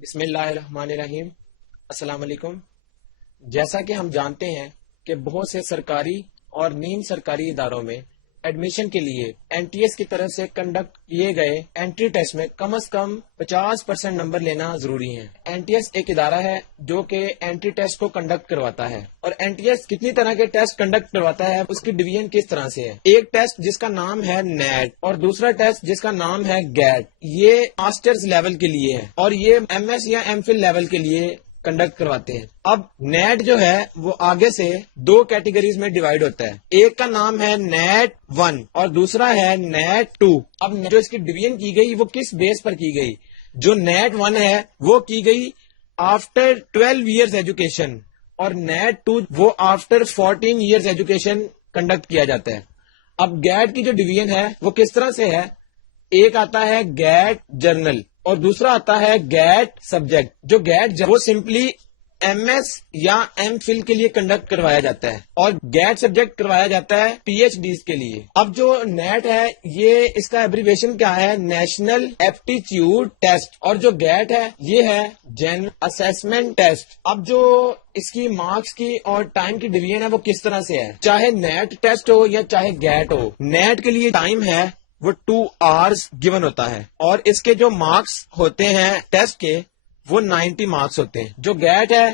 بسم اللہ الرحمن الرحیم۔ السلام علیکم۔ جیسا کہ ہم جانتے ہیں کہ بہت سے سرکاری اور نیم سرکاری اداروں میں ایڈمیشن کے لیے این ٹی ایس کی طرف سے کنڈکٹ کیے گئے انٹری ٹیسٹ میں کم از کم 50% نمبر لینا ضروری ہے۔ این ٹی ایس ایک ادارہ ہے جو کہ انٹری ٹیسٹ کو کنڈکٹ کرواتا ہے، اور این ٹی ایس کتنی طرح کے ٹیسٹ کنڈکٹ کرواتا ہے، اس کی ڈویژن کس طرح سے ہے۔ ایک ٹیسٹ جس کا نام ہے نیٹ اور دوسرا ٹیسٹ جس کا نام ہے گیٹ، یہ ماسٹرز لیول کے لیے ہے اور یہ ایم ایس یا ایم فل لیول کے لیے کنڈکٹ کرواتے ہیں۔ اب نیٹ جو ہے وہ آگے سے دو کیٹیگریز میں ڈیوائیڈ ہوتا ہے، ایک کا نام ہے نیٹ 1 اور دوسرا ہے نیٹ 2۔ اب جو اس کی ڈویژن کی گئی وہ کس بیس پر کی گئی؟ جو نیٹ 1 ہے وہ کی گئی آفٹر 12 ایئرز ایجوکیشن، اور نیٹ 2 وہ آفٹر 14 ایئرز ایجوکیشن کنڈکٹ کیا جاتا ہے۔ اب گیٹ کی جو ڈویژن ہے وہ کس طرح سے ہے؟ ایک آتا ہے گیٹ جرنل اور دوسرا آتا ہے گیٹ سبجیکٹ۔ جو گیٹ وہ سمپلی ایم ایس یا ایم فل کے لیے کنڈکٹ کروایا جاتا ہے، اور گیٹ سبجیکٹ کروایا جاتا ہے پی ایچ ڈیز کے لیے۔ اب جو نیٹ ہے یہ اس کا ایبریویشن کیا ہے؟ نیشنل ایپٹیچیوڈ ٹیسٹ، اور جو گیٹ ہے یہ ہے جنرل اسیسمنٹ ٹیسٹ۔ اب جو اس کی مارکس کی اور ٹائم کی ڈویژن ہے وہ کس طرح سے ہے؟ چاہے نیٹ ٹیسٹ ہو یا چاہے گیٹ ہو، نیٹ کے لیے ٹائم ہے وہ 2 hours گیون ہوتا ہے، اور اس کے جو مارکس ہوتے ہیں ٹیسٹ کے وہ 90 مارکس ہوتے ہیں۔ جو گیٹ ہے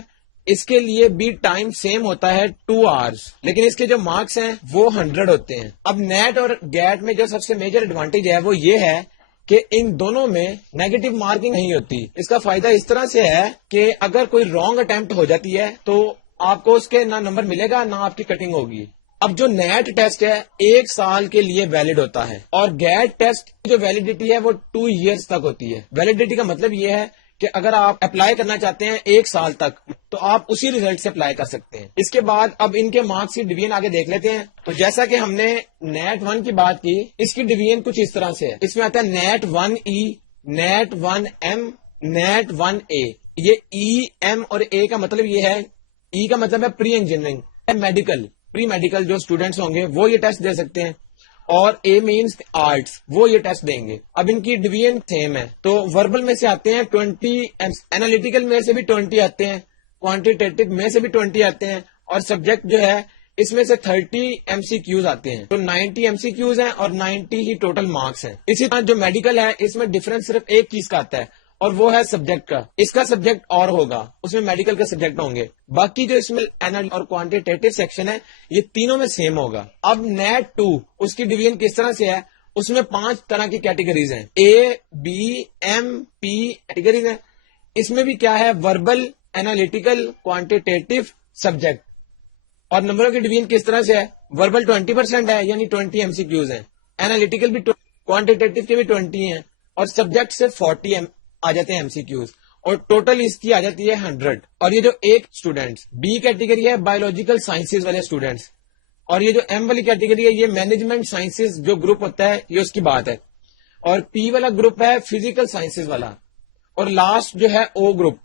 اس کے لیے بھی ٹائم سیم ہوتا ہے 2 hours، لیکن اس کے جو مارکس ہیں وہ 100 ہوتے ہیں۔ اب نیٹ اور گیٹ میں جو سب سے میجر ایڈوانٹیج ہے وہ یہ ہے کہ ان دونوں میں نیگیٹو مارکنگ نہیں ہوتی۔ اس کا فائدہ اس طرح سے ہے کہ اگر کوئی رانگ اٹیمپٹ ہو جاتی ہے تو آپ کو اس کے نہ نمبر ملے گا نہ آپ کی کٹنگ ہوگی۔ اب جو نیٹ ٹیسٹ ہے 1 سال کے لیے ویلڈ ہوتا ہے، اور گیٹ ٹیسٹ جو ویلڈیٹی ہے وہ 2 years تک ہوتی ہے۔ ویلڈیٹی کا مطلب یہ ہے کہ اگر آپ اپلائی کرنا چاہتے ہیں 1 سال تک تو آپ اسی ریزلٹ سے اپلائی کر سکتے ہیں۔ اس کے بعد اب ان کے مارکس کی ڈویژن آگے دیکھ لیتے ہیں۔ تو جیسا کہ ہم نے نیٹ 1 کی بات کی، اس کی ڈویژن کچھ اس طرح سے ہے۔ اس میں آتا ہے net 1E، net 1M، net 1A۔ یہ E، M اور A کا مطلب یہ ہے، E کا مطلب ہے pre engineering, medical, pre medical جو اسٹوڈینٹس ہوں گے وہ یہ ٹیسٹ دے سکتے ہیں، اور اے مینس آرٹس وہ یہ ٹیسٹ دیں گے۔ اب ان کی ڈویژن سیم ہے، تو وربل میں سے آتے ہیں 20، اینالیٹیکل میں سے بھی 20 آتے ہیں، کوانٹیٹیو میں سے بھی 20 آتے ہیں، اور سبجیکٹ جو ہے اس میں سے 30 MCQs آتے ہیں۔ تو 90 MCQs ہیں اور 90 ہی ٹوٹل مارکس ہیں۔ اسی طرح جو میڈیکل ہے اس میں ڈفرنس صرف ایک چیز کا آتا ہے، اور وہ ہے سبجیکٹ کا۔ اس کا سبجیکٹ اور ہوگا، اس میں میڈیکل کا سبجیکٹ ہوں گے۔ باقی جو اس میں اینال اور کوانٹیٹیو سیکشن ہے یہ تینوں میں سیم ہوگا۔ اب نیٹ 2 اس کی ڈویژن کس طرح سے ہے؟ اس میں 5 طرح کی کیٹیگریز ہیں، A، B، M، P categories ہیں۔ اس میں بھی کیا ہے؟ وربل، اینالیٹیکل، کوانٹیٹیو، سبجیکٹ، اور نمبروں کی ڈویژن کس طرح سے ہے؟ وربل 20% ہے یعنی 20 MCQs ہیں، اینالیٹیکل بھی، کوانٹیٹیو کے بھی 20 ہیں، اور سبجیکٹ سے 40 آ جاتے ہیں MCQs، اور ٹوٹل اس کی آ جاتی ہے 100۔ اور یہ جو ایک اسٹوڈینٹس بی کیٹیگری ہے بایولوجیکل سائنسز والے اسٹوڈینٹس، اور یہ جو ایم والی کیٹیگری ہے یہ مینجمنٹ سائنسز جو گروپ ہوتا ہے یہ اس کی بات ہے، اور پی والا گروپ ہے فزیکل سائنسز والا، اور لاسٹ جو ہے او گروپ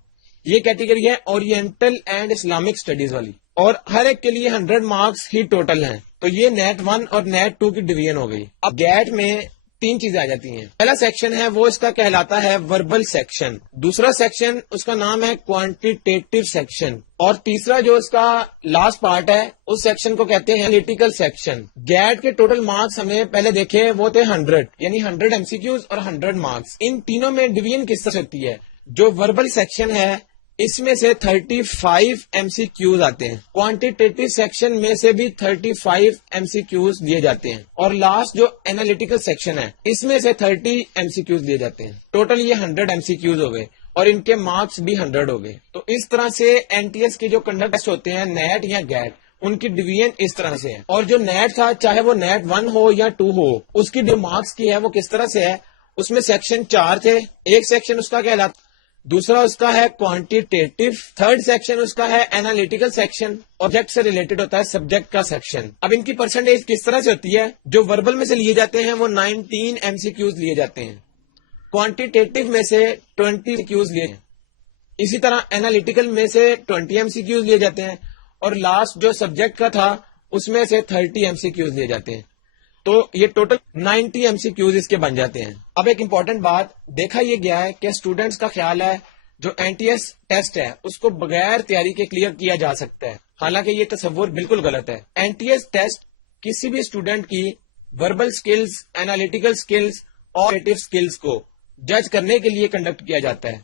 یہ کیٹیگری ہے اورینٹل اینڈ اسلامک اسٹڈیز والی، اور ہر ایک کے لیے 100 مارکس ہی ٹوٹل ہیں۔ تو یہ نیٹ 1 اور نیٹ 2 کی ڈویژن ہو گئی۔ اب گیٹ میں 3 چیزیں آ جاتی ہیں۔ پہلا سیکشن ہے وہ اس کا کہلاتا ہے وربل سیکشن، دوسرا سیکشن اس کا نام ہے کوانٹیٹیو سیکشن، اور تیسرا جو اس کا لاسٹ پارٹ ہے اس سیکشن کو کہتے ہیں انالیٹیکل سیکشن۔ گیٹ کے ٹوٹل مارکس ہم نے پہلے دیکھے وہ تھے 100، یعنی 100 MCQs اور 100 مارکس۔ ان تینوں میں ڈویژن کس طرح ہوتی ہے؟ جو وربل سیکشن ہے اس میں سے 35 MCQs آتے ہیں، کوانٹیٹیو سیکشن میں سے بھی 35 MCQs دیے جاتے ہیں، اور لاسٹ جو انالیٹیکل سیکشن ہے اس میں سے 30 MCQs دیے جاتے ہیں۔ ٹوٹل یہ 100 MCQs ہو گئے، اور ان کے مارکس بھی 100 ہو گئے۔ تو اس طرح سے این ٹی ایس کے جو کنڈکٹ ٹیسٹ ہوتے ہیں نیٹ یا گیٹ، ان کی ڈویژن اس طرح سے ہے۔ اور جو نیٹ تھا چاہے وہ نیٹ 1 ہو یا 2 ہو، اس کی جو مارکس کی ہے وہ کس طرح سے ہے؟ اس میں سیکشن 4 تھے، ایک سیکشن اس کا کہلاتا، دوسرا اس کا ہے کوانٹیٹیو، تھرڈ سیکشن اس کا ہے اینالیٹیکل سیکشن، آبجیکٹ سے ریلیٹڈ ہوتا ہے سبجیکٹ کا سیکشن۔ اب ان کی پرسنٹیج کس طرح سے ہوتی ہے؟ جو وربل میں سے لیے جاتے ہیں وہ 19 MCQs لیے جاتے ہیں، کوانٹیٹیو میں سے 20 MCQs لیے ہیں، اسی طرح اینالیٹیکل میں سے 20 MCQs لیے جاتے ہیں، اور لاسٹ جو سبجیکٹ کا تھا اس میں سے 30 MCQs لیے جاتے ہیں۔ تو یہ ٹوٹل 90 MCQs اس کے بن جاتے ہیں۔ اب ایک امپورٹنٹ بات دیکھا یہ گیا ہے کہ اسٹوڈینٹس کا خیال ہے جو این ٹی ایس ٹیسٹ ہے اس کو بغیر تیاری کے کلیئر کیا جا سکتا ہے، حالانکہ یہ تصور بالکل غلط ہے۔ این ٹی ایس ٹیسٹ کسی بھی اسٹوڈنٹ کی وربل سکلز، انالیٹیکل سکلز اور کریٹو سکلز کو جج کرنے کے لیے کنڈکٹ کیا جاتا ہے۔